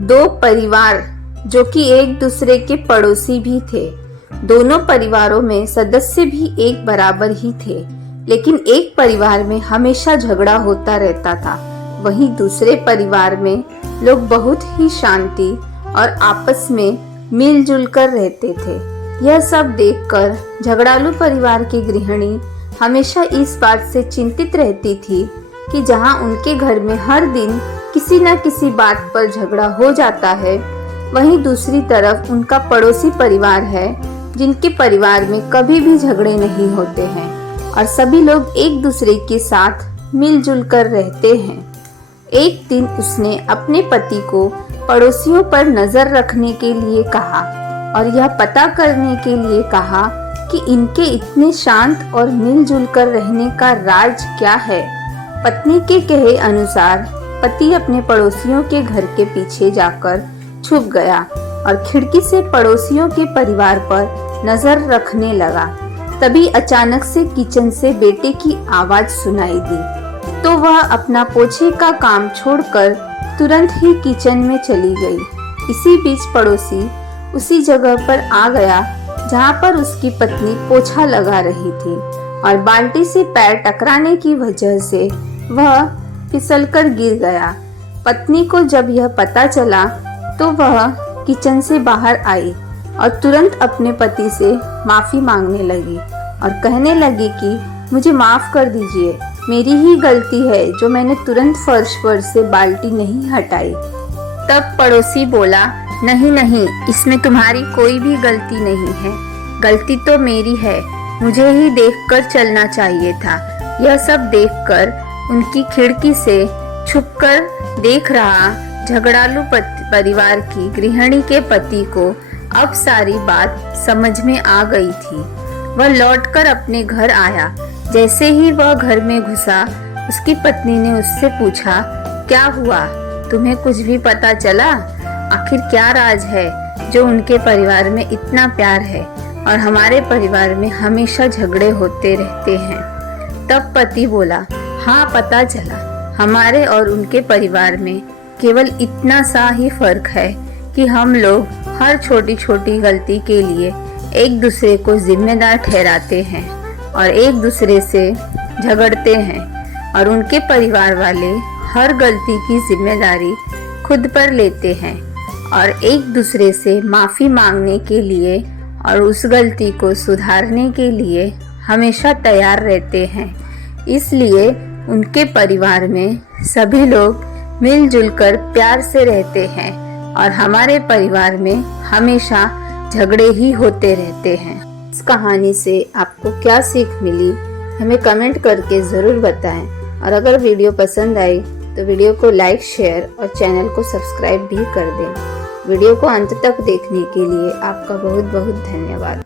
दो परिवार जो कि एक दूसरे के पड़ोसी भी थे। दोनों परिवारों में सदस्य भी एक बराबर ही थे, लेकिन एक परिवार में हमेशा झगड़ा होता रहता था, वहीं दूसरे परिवार में लोग बहुत ही शांति और आपस में मिलजुल कर रहते थे। यह सब देखकर झगड़ालू परिवार की गृहिणी हमेशा इस बात से चिंतित रहती थी कि जहां उनके घर में हर दिन किसी न किसी बात पर झगड़ा हो जाता है, वहीं दूसरी तरफ उनका पड़ोसी परिवार है जिनके परिवार में कभी भी झगड़े नहीं होते हैं और सभी लोग एक दूसरे के साथ मिलजुल कर रहते हैं। एक दिन उसने अपने पति को पड़ोसियों पर नजर रखने के लिए कहा और यह पता करने के लिए कहा कि इनके इतने शांत और मिलजुल कर रहने का राज क्या है। पत्नी के कहे अनुसार पति अपने पड़ोसियों के घर के पीछे जाकर छुप गया और खिड़की से पड़ोसियों के परिवार पर नजर रखने लगा। तभी अचानक से किचन से बेटे की आवाज सुनाई दी, तो वह अपना पोछे का काम छोड़कर तुरंत ही किचन में चली गई। इसी बीच पड़ोसी उसी जगह पर आ गया जहां पर उसकी पत्नी पोछा लगा रही थी और बाल्टी से पैर टकराने की वजह से वह फिसलकर गिर गया। पत्नी को जब यह पता चला तो वह किचन से बाहर आई और तुरंत अपने पति से माफी मांगने लगी और कहने लगी कि मुझे माफ कर दीजिए, मेरी ही गलती है जो मैंने तुरंत फर्श पर से बाल्टी नहीं हटाई। तब पड़ोसी बोला, नहीं नहीं, इसमें तुम्हारी कोई भी गलती नहीं है, गलती तो मेरी है, मुझे ही देखकर चलना चाहिए था। यह सब देखकर उनकी खिड़की से छुपकर देख रहा झगड़ालू परिवार की गृहिणी के पति को अब सारी बात समझ में आ गई थी। वह लौटकर अपने घर आया। जैसे ही वह घर में घुसा, उसकी पत्नी ने उससे पूछा, क्या हुआ, तुम्हें कुछ भी पता चला? आखिर क्या राज है जो उनके परिवार में इतना प्यार है और हमारे परिवार में हमेशा झगड़े होते रहते हैं? तब पति बोला, हाँ पता चला, हमारे और उनके परिवार में केवल इतना सा ही फर्क है कि हम लोग हर छोटी छोटी गलती के लिए एक दूसरे को जिम्मेदार ठहराते हैं और एक दूसरे से झगड़ते हैं, और उनके परिवार वाले हर गलती की जिम्मेदारी खुद पर लेते हैं और एक दूसरे से माफी मांगने के लिए और उस गलती को सुधारने के लिए हमेशा तैयार रहते हैं। इसलिए उनके परिवार में सभी लोग मिलजुल कर प्यार से रहते हैं और हमारे परिवार में हमेशा झगड़े ही होते रहते हैं। इस कहानी से आपको क्या सीख मिली, हमें कमेंट करके ज़रूर बताएं, और अगर वीडियो पसंद आई तो वीडियो को लाइक, शेयर और चैनल को सब्सक्राइब भी कर दें। वीडियो को अंत तक देखने के लिए आपका बहुत बहुत धन्यवाद।